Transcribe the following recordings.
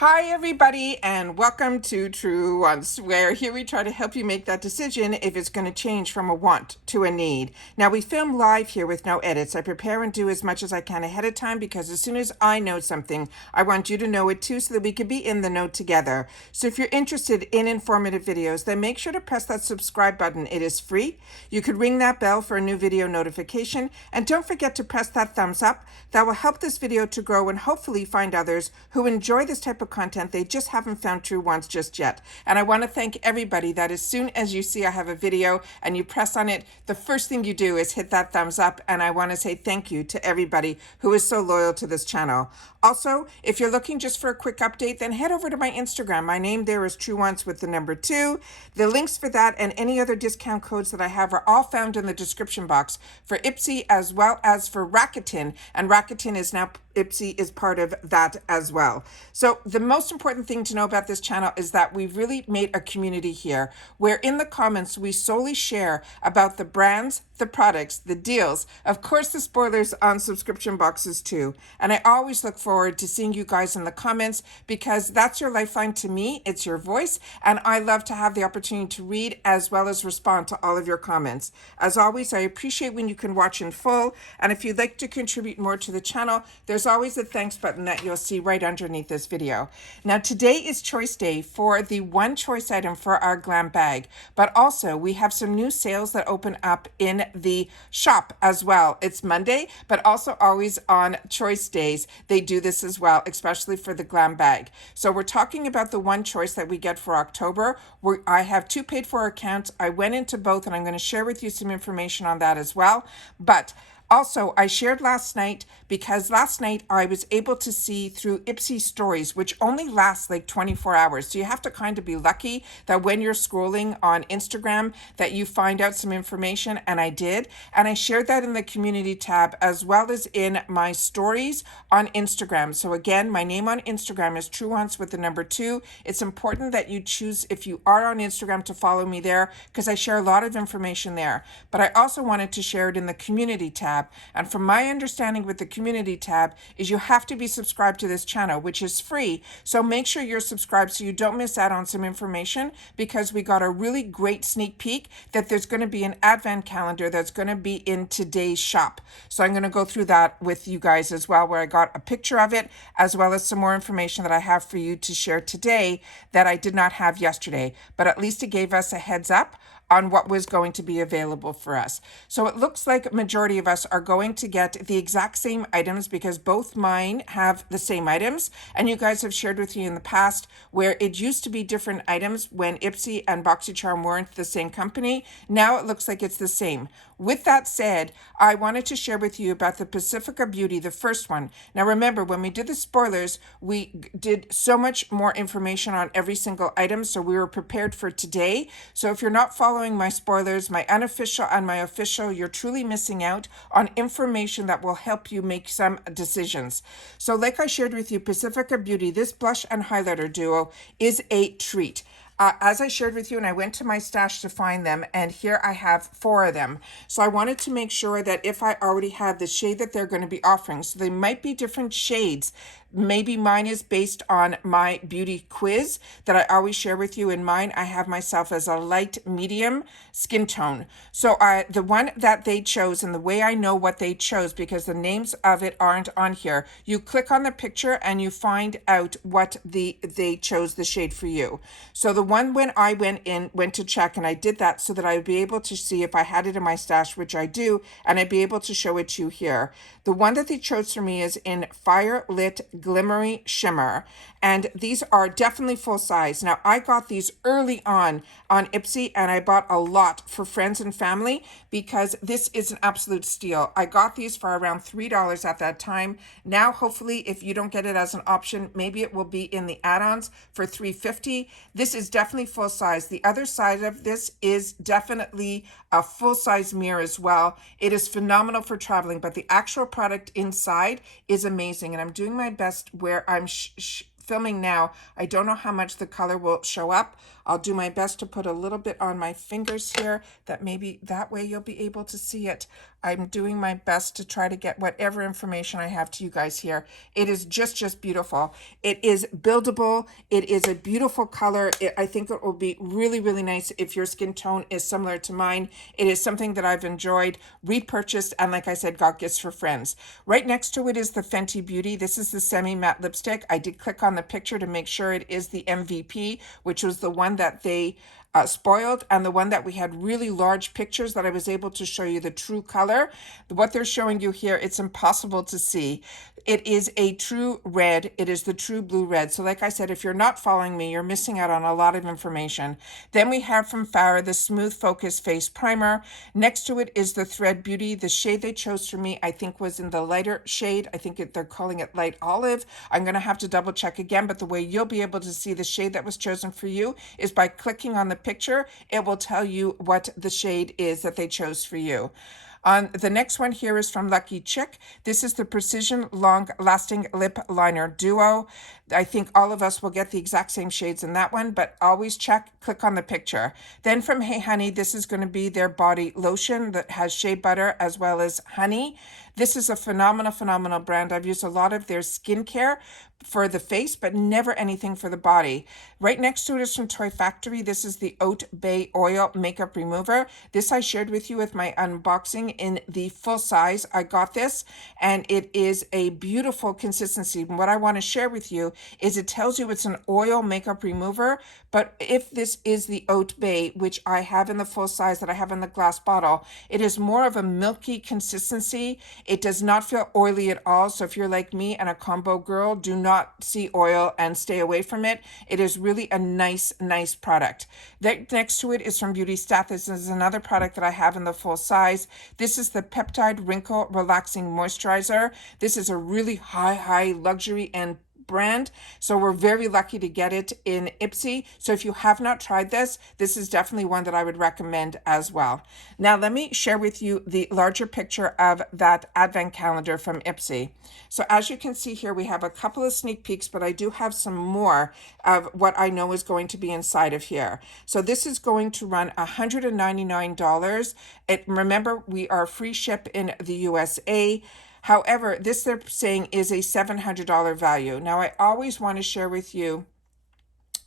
Hi, everybody, and welcome to Truewants, where here we try to help you make that decision if it's going to change from a want to a need. Now, we film live here with no edits. I prepare and do as much as I can ahead of time because as soon as I know something, I want you to know it too so that we can be in the know together. So if you're interested in informative videos, then make sure to press that subscribe button. It is free. You could ring that bell for a new video notification, and don't forget to press that thumbs up. That will help this video to grow and hopefully find others who enjoy this type of content. They just haven't found Truewants just yet. And I want to thank everybody that as soon as you see I have a video and you press on it, the first thing you do is hit that thumbs up. And I want to say thank you to everybody who is so loyal to this channel. Also, if you're looking just for a quick update, then head over to my Instagram. My name there is Truewants with the number 2. The links for that and any other discount codes that I have are all found in the description box for IPSY as well as for Rakuten. And Rakuten is now, IPSY is part of that as well. So the most important thing to know about this channel is that we've really made a community here where in the comments we solely share about the brands, the products, the deals, of course the spoilers on subscription boxes too. And I always look forward to seeing you guys in the comments because that's your lifeline to me. It's your voice, and I love to have the opportunity to read as well as respond to all of your comments. As always, I appreciate when you can watch in full, and if you'd like to contribute more to the channel, there's always a thanks button that you'll see right underneath this video. Now today is choice day for the one choice item for our GlamBag, but also we have some new sales that open up in the shop as well. It's Monday, but also always on choice days they do this as well, especially for the GlamBag. So we're talking about the one choice that we get for October, where I have 2 paid for accounts. I went into both and I'm going to share with you some information on that as well. But also, I shared last night because last night I was able to see through IPSY stories, which only last like 24 hours. So you have to kind of be lucky that when you're scrolling on Instagram that you find out some information, and I did. And I shared that in the community tab as well as in my stories on Instagram. So again, my name on Instagram is Truewants with the number 2. It's important that you choose, if you are on Instagram, to follow me there because I share a lot of information there. But I also wanted to share it in the community tab. And from my understanding with the community tab is you have to be subscribed to this channel, which is free. So make sure you're subscribed so you don't miss out on some information, because we got a really great sneak peek that there's going to be an advent calendar that's going to be in today's shop. So I'm going to go through that with you guys as well, where I got a picture of it as well as some more information that I have for you to share today that I did not have yesterday. But at least it gave us a heads up on what was going to be available for us. So it looks like a majority of us are going to get the exact same items because both mine have the same items. And you guys have shared with me in the past where it used to be different items when IPSY and BoxyCharm weren't the same company. Now it looks like it's the same. With that said, I wanted to share with you about the Pacifica Beauty, the first one. Now remember, when we did the spoilers, we did so much more information on every single item, so we were prepared for today. So if you're not following my spoilers, my unofficial and my official, you're truly missing out on information that will help you make some decisions. So like I shared with you, Pacifica Beauty, this blush and highlighter duo is a treat. As I shared with you, and I went to my stash to find them, and here I have 4 of them. So I wanted to make sure that if I already have the shade that they're going to be offering, so they might be different shades. Maybe mine is based on my beauty quiz that I always share with you. In mine, I have myself as a light medium skin tone. So the one that they chose, and the way I know what they chose, because the names of it aren't on here, you click on the picture and you find out what they chose the shade for you. So the one when I went to check, and I did that so that I would be able to see if I had it in my stash, which I do, and I'd be able to show it to you here. The one that they chose for me is in Fire Lit Glimmery Shimmer, and these are definitely full size. Now I got these early on IPSY, and I bought a lot for friends and family because this is an absolute steal. I got these for around $3 at that time. Now hopefully if you don't get it as an option, maybe it will be in the add-ons for $3.50. This is definitely full size. The other side of this is definitely a full size mirror as well. It is phenomenal for traveling, but the actual product inside is amazing, and I'm doing my best where I'm filming now, I don't know how much the color will show up. I'll do my best to put a little bit on my fingers here, that maybe that way you'll be able to see it. I'm doing my best to try to get whatever information I have to you guys here. It is just beautiful. It is buildable. It is a beautiful color. I think it will be really, really nice if your skin tone is similar to mine. It is something that I've enjoyed, repurchased, and like I said, got gifts for friends. Right next to it is the Fenty Beauty. This is the semi-matte lipstick. I did click on the picture to make sure it is the MVP, which was the one that they spoiled, and the one that we had really large pictures that I was able to show you the true color. What they're showing you here, it's impossible to see. It is a true red. It is the true blue red. So like I said, if you're not following me, you're missing out on a lot of information. Then we have from Farah the Smooth Focus Face Primer. Next to it is the Thread Beauty. The shade they chose for me, I think, was in the lighter shade. I think they're calling it light olive. I'm going to have to double check again, but the way you'll be able to see the shade that was chosen for you is by clicking on the picture. It will tell you what the shade is that they chose for you. The next one here is from Lucky Chick. This is the Precision Long Lasting Lip Liner Duo. I think all of us will get the exact same shades in that one, but always click on the picture. Then from Hey Honey, this is going to be their body lotion that has shea butter as well as honey. This is a phenomenal brand. I've used a lot of their skincare for the face, but never anything for the body. Right next to it is from Toy Factory. This is the Oat Bay Oil Makeup Remover. This I shared with you with my unboxing in the full size. I got this, and it is a beautiful consistency. And what I want to share with you is it tells you it's an oil makeup remover, but if this is the Oat Bay, which I have in the full size that I have in the glass bottle, it is more of a milky consistency. It does not feel oily at all. So if you're like me and a combo girl, do not see oil and stay away from it. It is really a nice product. Next to it is from Beauty Staff. This is another product that I have in the full size. This is the Peptide Wrinkle Relaxing Moisturizer. This is a really high luxury and brand, so we're very lucky to get it in IPSY. So if you have not tried this, this is definitely one that I would recommend as well. Now let me share with you the larger picture of that advent calendar from IPSY. So as you can see here, we have a couple of sneak peeks, but I do have some more of what I know is going to be inside of here. So this is going to run $199. Remember, we are free ship in the USA. However, this they're saying is a $700 value. Now, I always want to share with you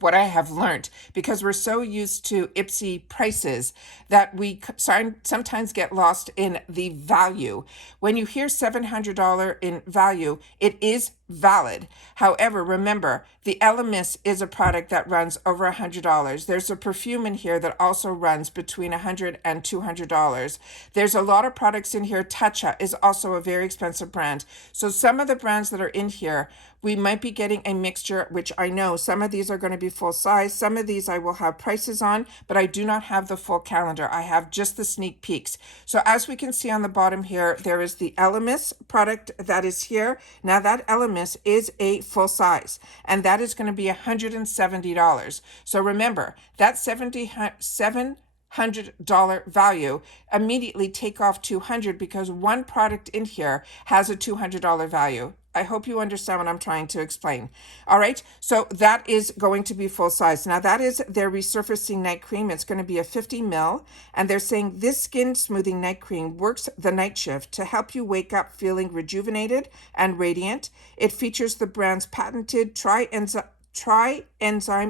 what I have learned, because we're so used to IPSY prices that we sometimes get lost in the value. When you hear $700 in value, it is valid. However, remember, the Elemis is a product that runs over $100. There's a perfume in here that also runs between $100 and $200. There's a lot of products in here. Tatcha is also a very expensive brand. So some of the brands that are in here, we might be getting a mixture, which I know some of these are going to be full size. Some of these I will have prices on, but I do not have the full calendar. I have just the sneak peeks. So as we can see on the bottom here, there is the Elemis product that is here. Now that Elemis is a full size, and that is going to be $170. So remember, that $700 value, immediately take off $200 because one product in here has a $200 value. I hope you understand what I'm trying to explain. All right, so that is going to be full size. Now that is their resurfacing night cream. It's going to be a 50 ml, and they're saying this skin smoothing night cream works the night shift to help you wake up feeling rejuvenated and radiant. It features the brand's patented tri-enzyme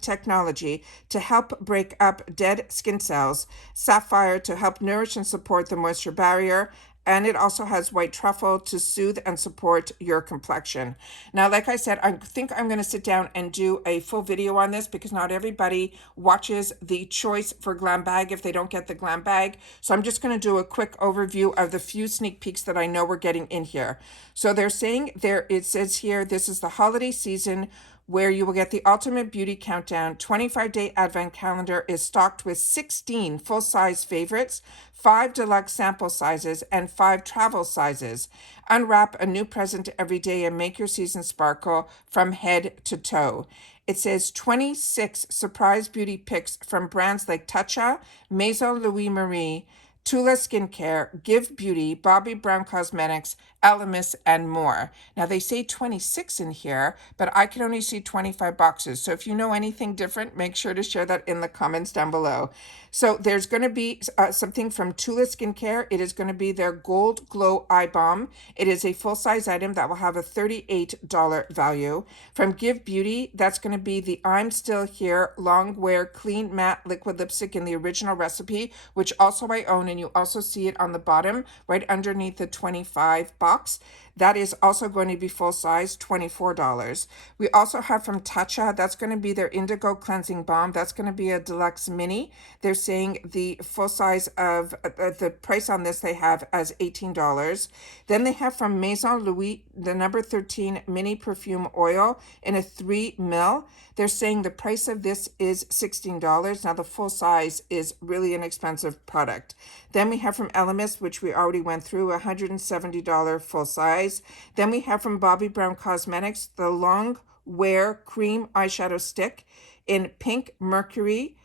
technology to help break up dead skin cells, sapphire to help nourish and support the moisture barrier, and it also has white truffle to soothe and support your complexion. Now, like I said, I think I'm going to sit down and do a full video on this because not everybody watches the choice for GlamBag if they don't get the GlamBag. So I'm just going to do a quick overview of the few sneak peeks that I know we're getting in here. So they're saying it says here, this is the holiday season where you will get the Ultimate Beauty Countdown 25-day Advent Calendar is stocked with 16 full-size favorites, 5 deluxe sample sizes, and 5 travel sizes. Unwrap a new present every day and make your season sparkle from head to toe. It says 26 surprise beauty picks from brands like Tatcha, Maison Louis Marie, Tula Skincare, Give Beauty, Bobbi Brown Cosmetics, Elemis, and more. Now they say 26 in here, but I can only see 25 boxes. So if you know anything different, make sure to share that in the comments down below. So there's going to be something from Tula Skincare. It is going to be their Gold Glow Eye Balm. It is a full-size item that will have a $38 value. From Give Beauty, that's going to be the I'm Still Here Long Wear Clean Matte Liquid Lipstick in the original recipe, which also I own, and you also see it on the bottom right underneath the 25 box. That is also going to be full size, $24. We also have from Tatcha, that's going to be their Indigo Cleansing Balm. That's going to be a deluxe mini. They're saying the full size of the price on this they have as $18. Then they have from Maison Louis the number 13 mini perfume oil in a 3 ml. They're saying the price of this is $16. Now the full size is really an expensive product. Then we have from Elemis, which we already went through, $170 full size. Then we have from Bobbi Brown Cosmetics, the Long Wear Cream Eyeshadow Stick in Pink Mercury.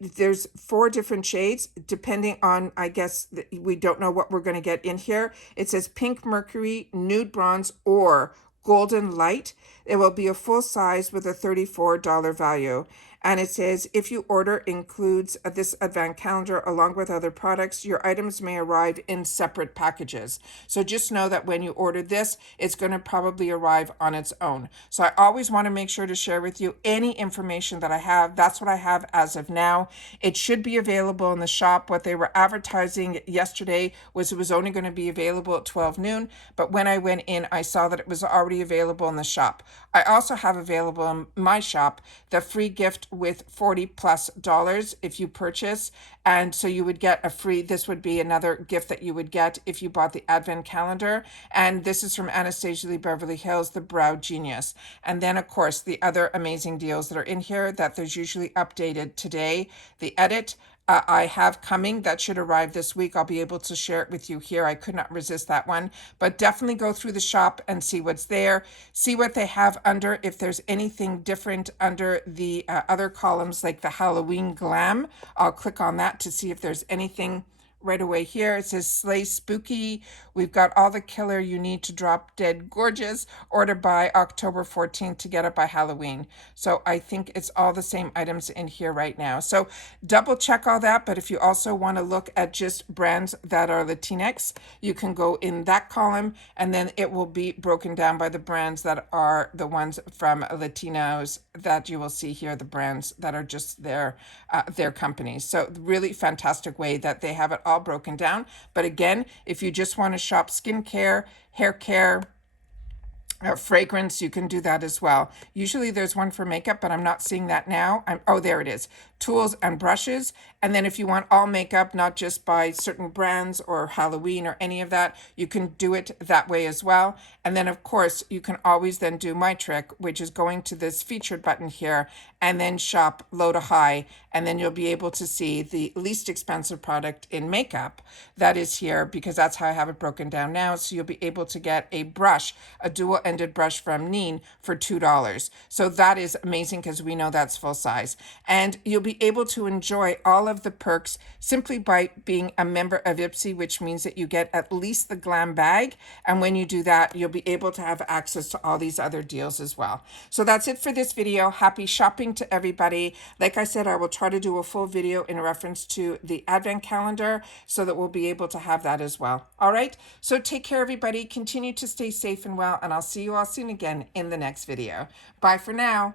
There's 4 different shades, depending on, I guess, we don't know what we're going to get in here. It says Pink Mercury, Nude Bronze, or Golden Light. It will be a full size with a $34 value. And it says, if you order includes this advent calendar along with other products, your items may arrive in separate packages. So just know that when you order this, it's going to probably arrive on its own. So I always want to make sure to share with you any information that I have. That's what I have as of now. It should be available in the shop. What they were advertising yesterday was it was only going to be available at 12 noon. But when I went in, I saw that it was already available in the shop. I also have available in my shop the free gift with $40+ if you purchase. And so you would get a free, this would be another gift that you would get if you bought the advent calendar. And this is from Anastasia Lee Beverly Hills, the Brow Genius. And then of course the other amazing deals that are in here that there's usually updated today. The edit, I have coming that should arrive this week. I'll be able to share it with you here. I could not resist that one, but definitely go through the shop and see what's there. See what they have under, if there's anything different under the other columns like the Halloween Glam. I'll click on that to see if there's anything right away here. It says Slay Spooky. We've got all the killer you need to drop dead gorgeous. Order by October 14th to get it by Halloween. So I think it's all the same items in here right now. So double check all that. But if you also want to look at just brands that are Latinx, you can go in that column and then it will be broken down by the brands that are the ones from Latinos that you will see here, the brands that are just their companies. So really fantastic way that they have it all broken down. But again, if you just want to shop skincare, hair care, fragrance, you can do that as well. Usually there's one for makeup, but I'm not seeing that now. Oh, there it is. Tools and brushes. And then if you want all makeup, not just by certain brands or Halloween or any of that, you can do it that way as well. And then of course, you can always then do my trick, which is going to this featured button here and then shop low to high. And then you'll be able to see the least expensive product in makeup that is here, because that's how I have it broken down now. So you'll be able to get a brush, a dual-ended brush from Neen for $2. So that is amazing because we know that's full size. And you'll be able to enjoy all of the perks simply by being a member of IPSY, which means that you get at least the GlamBag. And when you do that, you'll be able to have access to all these other deals as well. So that's it for this video. Happy shopping to everybody. Like I said, I will try to do a full video in reference to the advent calendar so that we'll be able to have that as well. All right. So take care, everybody. Continue to stay safe and well, and I'll see you all soon again in the next video. Bye for now.